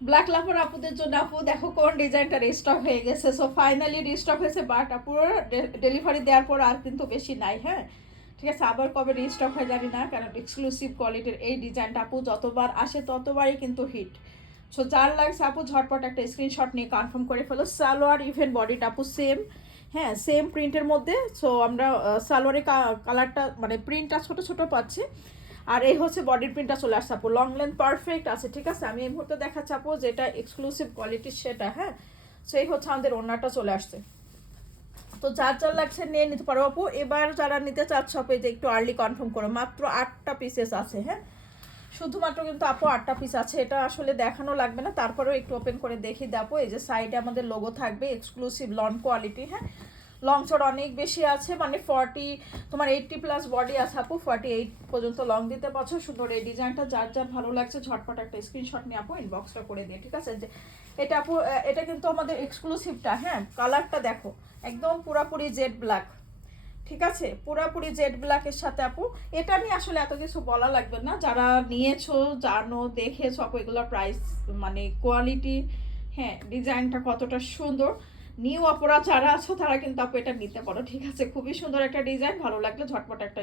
Black লাভার আপুদের জন্য আপু দেখো কোন ডিজাইনটা রিস্টক হয়ে গেছে। সো ফাইনালি রিস্টক হয়েছে, বাট আপুর ডেলিভারি দেওয়ার পর আর কিন্তু বেশি নাই। হ্যাঁ ঠিক আছে, আবার কবে রিস্টক হয় জানি না, কারণ এক্সক্লুসিভ কোয়ালিটির এই ডিজাইনটা আপু যতবার আসে ততবারই কিন্তু হিট। সো যার লাগছে আপু ঝটপট একটা স্ক্রিনশট নিয়ে কনফার্ম করে ফেলো। সালোয়ার ইভেন বডিটা আপু সেম, হ্যাঁ সেম প্রিন্টের মধ্যে। সো আমরা সালোয়ারের কালারটা মানে প্রিন্টটা ছোট ছোট পাচ্ছি, আর এই হচ্ছে বডির প্রিন্টটা চলে আসছে আপু, লং লেন্থ পারফেক্ট আছে। ঠিক আছে, আমি এই মুহূর্তে দেখাচ্ছি আপু যেটা এক্সক্লুসিভ কোয়ালিটির সেটা। হ্যাঁ সেই হচ্ছে আমাদের ওড়নাটা চলে আসছে। তো যার যার লাগছে নিয়ে নিতে পারো আপু। এবার যারা নিতে চাচ্ছ আপু এই যে একটু আর্লি কনফার্ম করো, মাত্র 8টা পিসেস আছে। হ্যাঁ শুধুমাত্র কিন্তু আপু 8টা পিস আছে, এটা আসলে দেখানো লাগবে না, তারপরেও একটু ওপেন করে দেখি দেবো। এই যে সাইডে আমাদের লোগো থাকবে, এক্সক্লুসিভ লং কোয়ালিটি। হ্যাঁ লং চড় অনেক বেশি আছে, মানে 40 তোমার 80+ বডি আছে আপু, 48 পর্যন্ত লং দিতে পারছো। সুন্দর এই ডিজাইনটা, যার যার ভালো লাগছে ঝটপট একটা স্ক্রিনশট নিয়ে আপু ইনবক্সটা করে দিয়ে। ঠিক আছে, যে এটা আপু এটা কিন্তু আমাদের এক্সক্লুসিভটা। হ্যাঁ কালারটা দেখো একদম পুরাপুরি জেড ব্ল্যাক। ঠিক আছে, পুরাপুরি জেড ব্ল্যাকের সাথে আপু এটা নিয়ে আসলে এত কিছু বলা লাগবে না, যারা নিয়েছো জানো দেখেছো আপু এগুলোর প্রাইস মানে কোয়ালিটি, হ্যাঁ ডিজাইনটা কতটা সুন্দর। নিউ অপরা যারা আছো তারা কিন্তু আপু এটা নিতে পারো। ঠিক আছে, খুবই সুন্দর একটা ডিজাইন, ভালো লাগলে ঝটপট একটা